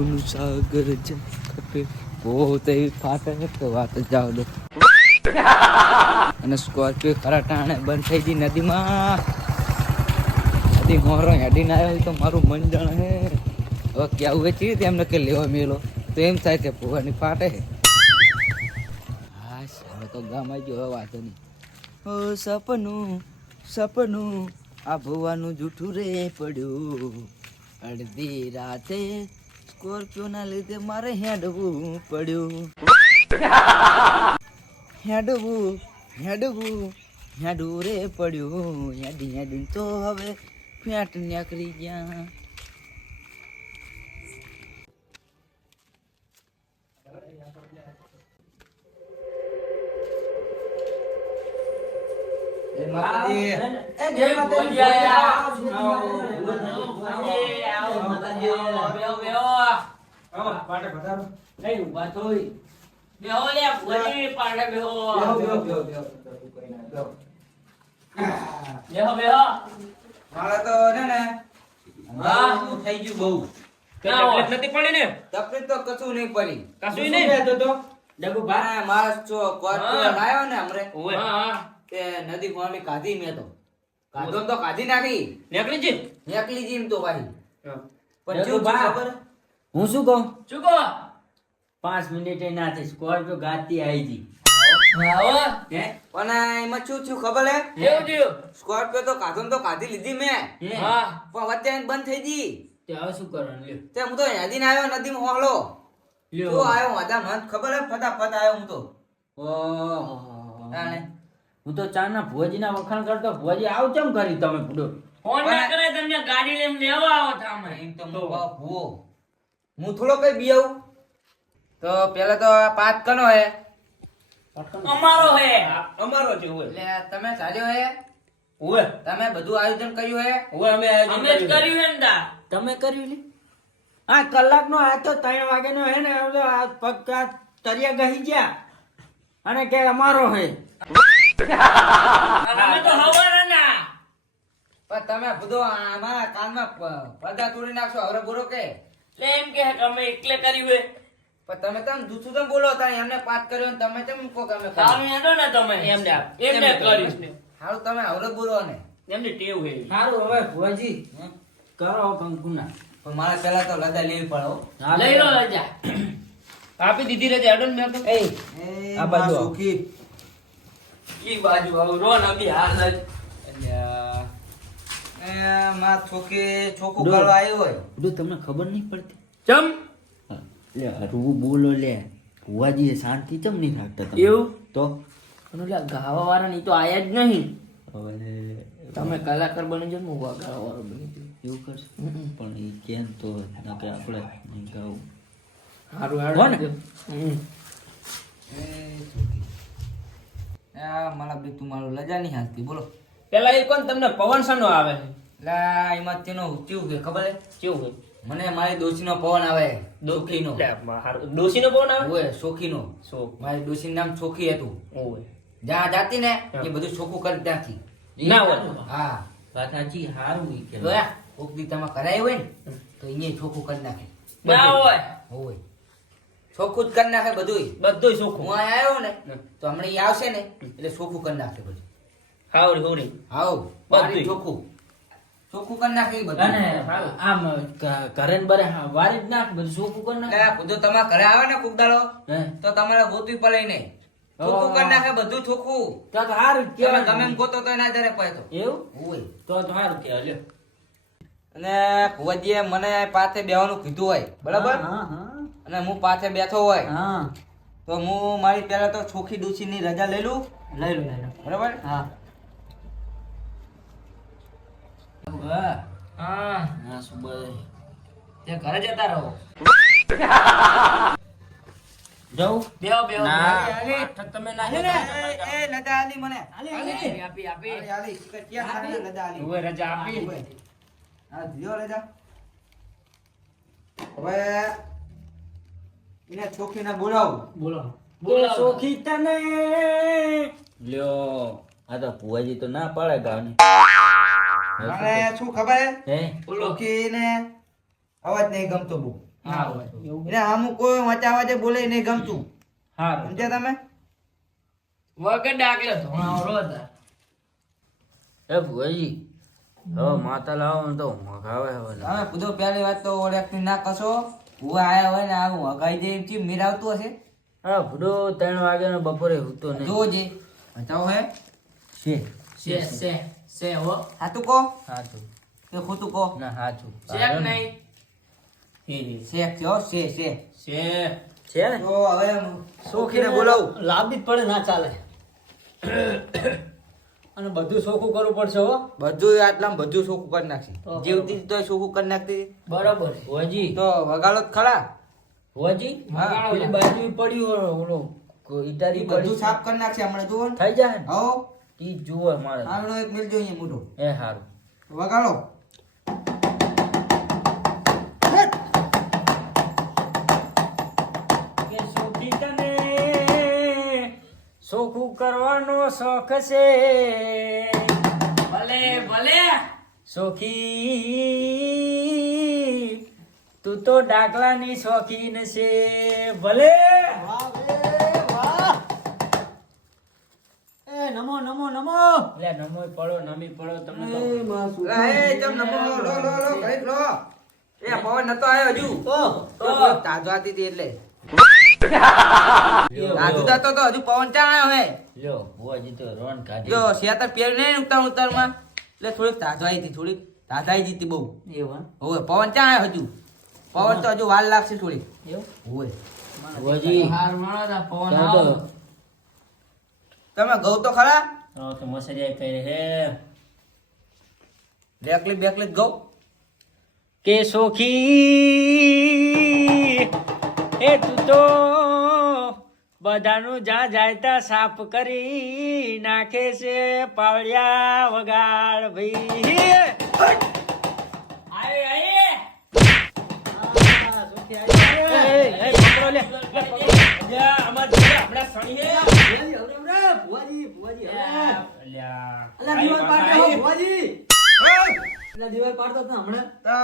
ભાવનું સાગર ખપે પોતે ફાટે તો વાત જાવ દો. અને સ્કોર્પિયો ખરા ટાણે બંધ થઈ ગઈ નદીમાં. નદી મોરો હેડીને આવ્યો હોય તો મારું મન જાણે હે. હવે ક્યાં હોય છે એમને કે લેવા મેલો તો એમ થાય કે ભૂવાની ફાટે. હા હવે તો ગામ આવી ગયો, હવે વાંધો નહીં. ઓ સપનું સપનું આ ભૂવાનું જૂઠું રે પડ્યું. અડધી રાતે સ્કોર્પિયો ના લીધે મારે હેડવું પડ્યું. હેડવું હેડવું હેડવું રે પડ્યું. હેડી હેડી તો હવે ફેટ નીકળી ગયા. થઈ ગયું બહુ નથી પડી ને તકલીફ તો કશું નહીં પડી. કશું નહીં તો ડગુ ભાઈ મારા છો કોર્પોરેટ આવ્યો ને હમરે તે નદી પાણી કાઢી મેં તો કાઢો તો કાઢી નાખી નીકળી જી એમ તો ભાઈ. પણ જો ખબર હું શું કહું શું કહો 5 મિનિટ ના થઈ સ્કોર્પિયો ગાતી આવી જી. પણ એમાં શું થયું ખબર હે? એવું થયું સ્કોર્પિયો તો કાઢો તો કાઢી લીધી મેં, પણ વચ્ચે બંધ થઈ ગઈ. તે હવે શું કરવાનું લ્યો? તે હું તો યાદીને આવ્યો નદીમાં હોલો લ્યો તો આવ્યો વાદા મન ખબર હે ફટાફટ આવ્યો હું તો. ઓહો હું તો ચાના ભુવાજીના વખાણ કરતો. ભુવાજી આવ ચમ કરી તમે પૂડો ફોન ના કરે તમને ગાડી લઈને લેવા આવો તમે. એમ તો ભૂવો હું થોડો કઈ બી આવું તો પેલા તો આ પાત કનો હે? અમારો હે. અમારો છે હોય એટલે તમે ચાલ્યો હે ઓએ તમે બધું આયોજન કર્યું હે? ઓએ અમે અમે જ કર્યું હે ને તા. તમે કર્યું લે આ કલાકનો આ તો 3 વાગ્યાનો હે ને હવે આ પગ તરિયા ગઈ ગયા અને કે અમારો હે. અમે તો હવાના ના. પણ તમે બધો અમારા કાનમાં પડદા તોડી નાખશો હવે બોલો કે? એટલે એમ કે અમે એકલે કર્યું હે. પણ તમે તમ દૂસરું તમ બોલો તા એમને પાત કર્યો ને તમે કેમ કહો કે અમે કર્યું? સારું હેડો ને તમે. એમને કર્યું. હારું તમે હવે બોલો ને. એમની ટેવ હે. સારું હવે ભુવાજી કરો કંકુના. પણ મારે પેલા તો લદા લેવી પડે હો. લઈ લો રજા. આપી દીધી રજા હેડો ને મેં તો. એ આ બાજુ આવો. સુખી ઈ બાજુ આવું રો ને અભી હાલ જ. અલ્યા એ માં છોકરી છોકું કરવા આવ્યો હોય બધું તમને ખબર નહીં પડતી? ચમ લે હરવું બોલો લે. ભુવાજી શાંતિ ચમ નહીં રાખતા તમે? એવું? તો ઓલા ગાવા વાળા ની તો આયા જ નહીં. હવે તમે કલાકાર બની જાવ, હું ગાવા વાળો બની જાઉં. એવું કરશે પણ એ કેમ તો ના કે આપણે નહીં ગાવું. હારું હો ને? એ છોકરી આ મારા બે તું મારું લજા નહીં હાલતી બોલો. પેલા એ કોણ તમને પવન શાનો આવે છે? લા એમાં તેનો કેવું કે ખબર હે? કેવું હોય? મને મારી ડોશીનો પવન આવે ડોકીનો ડોસી નો પવન આવે? ઓય સોખીનો. મારી ડોશીનું નામ સોખી હતું. જ્યાં જાતી ને એ બધું ચોખ્ખું કરી નાખી. ના હોય. હા વાત સાચી. હારું ઈ કે જોયા કોક દી તમે કરાય હોય ને તો અહીંયા ચોખ્ખું કરી નાખે. ના હોય. હોય ચોખ્ખું જ કરી નાખે બધું. બધું ચોખ્ખું. હું અહીંયા આવ્યો ને તો હમણાં ઈ આવશે ને એટલે ચોખ્ખું કરી નાખે બધું. હાવરી હોરી. હાવ બારી બધું. ચોખ્ખું ચોખ્ખું કરી નાખે ઈ બધું. અને આમ ઘરે ને બરે વારી જ નાખ બધું ચોખ્ખું કરી નાખ. એટલે બધું તમારા ઘરે આવે ને કોક દાડો હે તો તમારે ગોતવી પડે નહીં. ચોખ્ખું કરી નાખે બધું ચોખ્ખું. તો હારું તમે કેવાય. ગમે એમ ગોતો તો એના જરે પડે તો. એવું હોય તો હારું કે લ્યો. અને ભુવાજીએ મને પાછે બેવાનું કીધું હોય બરાબર, હા હા અને હું પાછે બેઠો હોય હા તો હું મારી પહેલા તો ચોખી ડૂસીની રજા લઈ લઉં લઈ લો બરાબર. હા વાહ હા ના સુબહ તે ઘરે જતા રહો. જાઉં બેહો બેહો. ના તમે ના એ લજા આલી મને આપી આપી આપી. આલી ક્યાં ખાને લજા આલી ઓય રજા આપી. આ દિયો લજા. હવે એને ચોખીને બોલાવું. બોલો બોલો સોખી તને લ્યો. આ તો ભુવાજી તો ના પાડે ગાવાની. મને શું ખબર હે હે ચોખીને અવાજ નહીં ગમતો બહુ. હા હોય. એટલે અમુક કોઈ વચ્ચા વચ્ચે બોલે નહીં ગમતું હારું. સમજ્યા તમે વગર ડાકલે ધોણાવરો હતા. એ ભુવાજી હવે માતા લાવો ને તો મગાવે હવે તમે બધો પહેલી વાત તો ઓળખની ના કશો હું આયા હોય ને આવું હગાઈ દે એમ ચીમ મેર આવતું હશે હા ભૂડો 3 વાગે ને બપોરે હૂતો નહીં જોજે બતાવો હે છે સે હો. હાતું કહો સાચું કે ખોટું કહો ના સાચું ચેક નહીં. શેખ છે હો છે છે ને તો હવે સોખીને બોલાવું લાંબી જ પડે ના ચાલે અને બધું સોખું કરવું પડશે હો બધું આટલામાં બધું સોખું કરી નાખશે તો જીવતી તો સોખું કરી નાખતી બરાબર ભુવાજી તો વગાડો જ ખરા ભુવાજી હા. પેલી બાજુ પડ્યું ઓલો ઇટારી બધું પડી સાફ કરી નાખશે હમણાં જુઓ ને થઈ જાય ને હો ઈ જુઓ મારે આમનો એક મિલજો અહીંયા મોટો એ હારું વગાડો કે સોખી તને સોખું કરવાનો શોખ છે ભલે ભલે. સોખી તું તો ડાકલાની શોખીન છે ભલે નમો નમો નમો લે નમો પડો નમી પડો તમને તો એ જમ નમો લો લો લો ઘડીક લો એ પવન નતો આવ્યો હજુ તો તાજો આતી હતી એટલે તાજો દાતો તો હજુ પવન ચા આવ્યો હે લ્યો ભુવાજી તો રોન કાઢી જો શેતર પેર ને ઉતારમાં એટલે થોડીક તાજો આવી હતી થોડીક તાજા આવી હતી બહુ એવું હોય પવન ચા આવ્યો હજુ પવન તો હજુ વાર લાગશે થોડી એવું હોય ભુવાજી હાર મારો તા પવન ત્યાં આવો. તો તમે ગૌ તો ખરા તો મસરિયા કરી હે બેકલી બેકલી ગૌ કે સોખી એ તું તો બધાનું જા જાયતા સાફ કરી નાખે છે પાવડિયા વગાડ ભાઈ આય આય. પકડો લે અલ્યા, આમાં જોડે હમણાં સણી હે.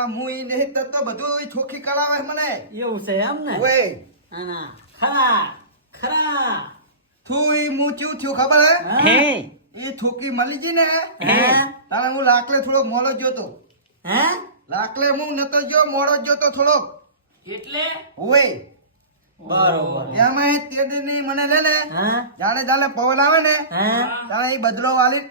હું ઈ નહીં તો બધું ઈ છોખી કરાવે મને એવું છે એમ ને ઓય ખરા ખરા તું ઈ હું ચેવું થયું ખબર હે એ છોકરી મળી ગઈ ને તારે હું લાકલે થોડો મોડો જ જોતો લાકલે હું નતો જો મોડો જ જોતો થોડોક એટલે ઓય બરોબર એમાં તે દિન મને લે ને જાણે જાણે પવન આવે ને તારે એ બદલો વાલી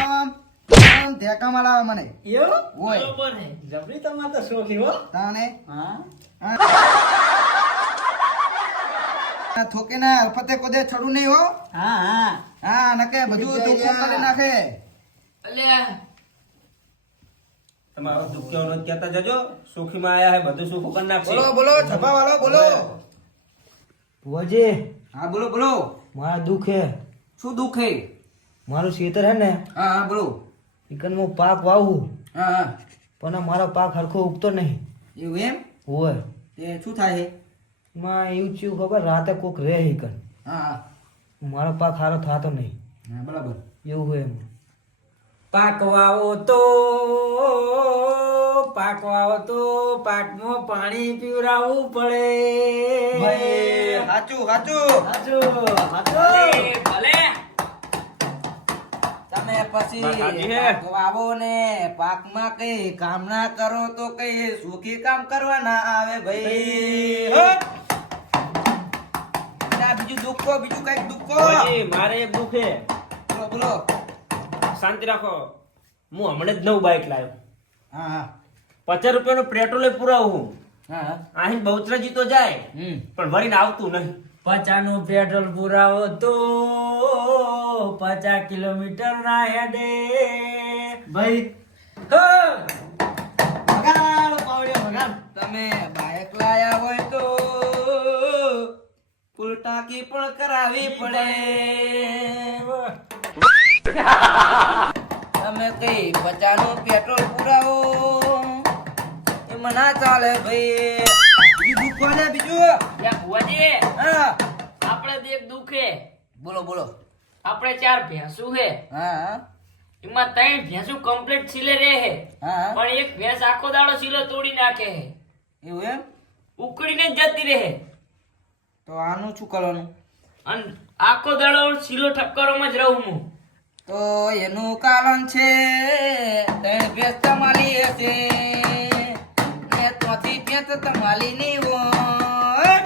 આમ આમ ધેકા મારાવે મને એવું ઓય બરોબર હે. જબરી તમાર તો શોખી હો તાણે હા થોકે ના અલ્પતે કોદે છડું નહીં હો હા હા હા નકે બધું ચોખ્ખું કરી નાખે અલ્યા તમારો દુખ્યો નો કહેતા જજો સુખીમાં આયા હે બધું સુખ કરી નાખશે બોલો બોલો છપા વાળો બોલો ભુવાજી હા બોલો બોલો મારા દુઃખ હે શું દુઃખ હે મારું ખેતર હે ને હા હા બોલો ઈકન હું પાક વાવું હા હા પણ આ મારો પાક હરખો ઉગતો નહીં એવું એમ હોય તે શું થાય છે માં એવું થયું ખબર રાતે કોક રહે ઈકન હા હા મારો પાક સારો થતો નહીં હા બરાબર એવું હોય એમ પાક વાવો તો પાકમાં પાણી પીવડાવવું પડે ભાઈ સાચું સાચું ભલે ભલે. તમે પછી માતાજી હે. પાક વાવો ને પાકમાં કઈ કામ ના કરો તો કઈ સુખી કામ કરવા ના આવે ભાઈ હો. ના, બીજું દુઃખો બીજું કઈક દુઃખો ભુવાજી, મારે એક દુઃખ હે બોલો બોલો શાંતિ રાખો હું હમણાં જ નવું બાઇક લાવ્યો હા હા 50 રૂપિયાનું પેટ્રોલ પુરાવું હું હા હા અહીં બહુચરાજી તો જાય પણ વળીને આવતું નહીં 50 નું પેટ્રોલ પુરાવો તો 50 કિલોમીટર ના હેડે ભાઈ ભગાડ પાવડિયા ભગાડ તમે બાઇક લાયા હોય તો ફૂલ ટાંકી પણ કરાવી પડે તમે કઈ 50 નું પેટ્રોલ પુરાવો એમાં ના ચાલે ભાઈ બીજું દુઃખ કોને બીજું યા ભુવાજી, હા આપણે તો એક દુઃખ હે. બોલો બોલો આપણે 4 ભેંસું હે. હા હા એમાં 3 ભેંસું કમ્પ્લીટ સિલે રહે હે. હા પણ એક ભેંસ આખો દાડો સિલો તોડી નાખે હે. એવું એમ ઉકળીને જ જતી રહે. તો આનું શું કરવાનું? અને આખો દાડો સીલો ઠપકારોમાં જ રહું હું. તો એનું કારણ છે ત્રણ ભેંસ તમારી હશે ને ચોથી ભેંસ તમારી નહીં હોય.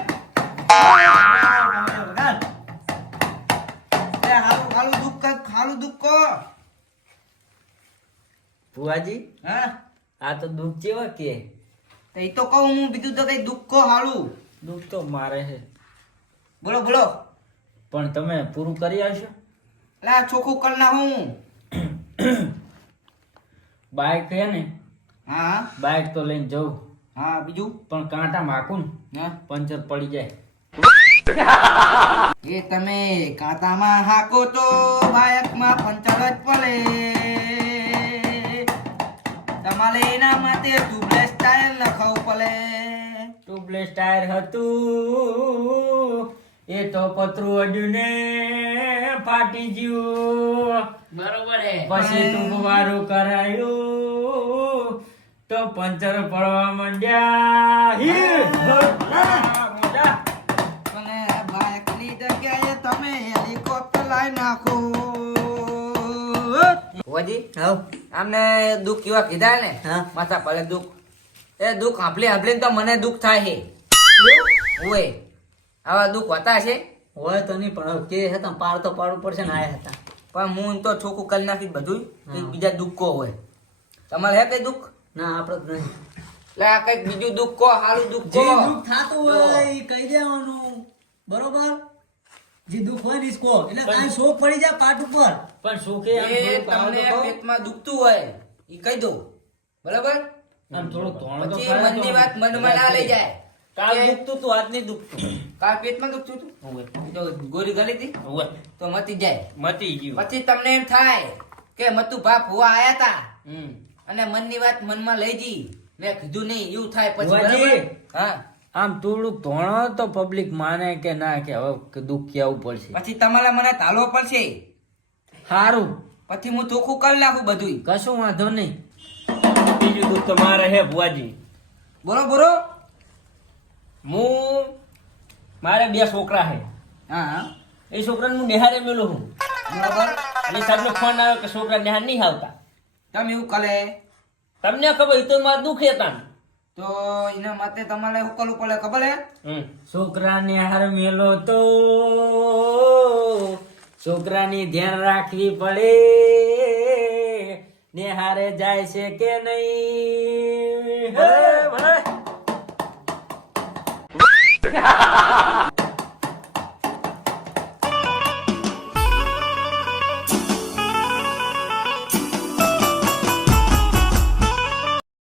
એ હાલું દુઃખ ભુવાજી હા આ તો દુઃખ જેવા કે તો એ તો કહું હું, બીજું તો કઈ દુઃખ કહો હાલું. દુઃખ તો મારે છે, બોલો બોલો. પણ તમે પૂરું કરી આવશો? એટલે આ ચોખ્ખું કર ના હું. બાઇક છે ને, હા બાઇક તો લઈને જવું, હા બીજું પણ કાંટા માકું ને હા પંચર પડી જાય. એ તમે કાંતામાં હાકો તો બાયકમાં પંચર જ પડે. તમારે એના માટે ટ્યુબલેસ ટાયર નખાવું પડે. ટ્યુબલેસ ટાયર હતું એ તો પતરું અડ્યું ને ફાટી ગયું. બરોબર હે. પછી ટ્યુબ વાળું કરાયું તો પંચર પડવા માંડ્યા. મોટા અને બાયકની જગ્યાએ તમે હેલિકોપ્ટર લાવી નાખો. હોજી આમને દુઃખ કેવા કીધા ને, માથા પડે દુઃખ. એ દુઃખ હાંભળી તો મને દુઃખ થાય છે. ઓય આવા દુઃખ હોતા છે હોય તો નહીં, પણ કે હતા પાર તો પાડવું પડશે ને. આયા હતા પણ હું તો છોકું કરી નાખી બધું. બીજા દુઃખો હોય. તમારે હે કઈ દુઃખ? ના આપડે નહીં. એટલે આ કઈક બીજું દુઃખ કહો, હાલું દુઃખ જે કહો. દુઃખ થાતું હોય ઈ કહી દેવાનું, બરોબર? જે દુઃખ હોય ને ઈ કહો, એટલે કાંઈ શોક પડી જાય પાટ ઉપર. પણ શોકે આમ એ થોડું તમને પાડો તો કહો. પેટમાં દુખતું હોય ઈ કહી દો, બરાબર? આમ થોડું ધોણ તો પછી ખરા મનની જો. વાત મનમાં ના લઈ જાય. કાલ કે દુખતું તું, આજ નહીં દુખતું. કાલ પેટમાં દુખતું હતું ઓવે. તો ગોળી ગળી હતી ઓવે. તો મટી જાય. મટી ગયું. પછી તમને એમ થાય કે મતું બાપ હોવા આયા તા હમ. અને મનની વાત મનમાં લઈ જી, મેં કીધું નહીં, એવું થાય પછી. ભુવાજી. બરાબર? હા આમ થોડુંક ધોણો તો પબ્લિક માને કે ના, કે હવે દુઃખ કેવું પડશે. પછી તમારે મને તાલવો પડશે. સારું, પછી હું ચોખ્ખું કરી નાખું બધું. કશું વાંધો નહીં. બીજું દુઃખ તો મારે હે ભુવાજી. બોલો બોલો. હું મારે 2 છોકરા હે. હા હા એ છોકરાને હું નિહારે મેલો હું. બરાબર. અને સાહેબનો ફોન આવ્યો કે છોકરા નિહાર નહીં આવતા. તમે એવું કરે તમને ખબર, એ તો મારે દુઃખ હતા. તો એના માટે તમારે શું કરવું પડે ખબર હે? છોકરાને હાર મેલો તો છોકરાની ધ્યાન રાખવી પડે, ને હારે જાય છે કે નહીં. હે ભાઈ.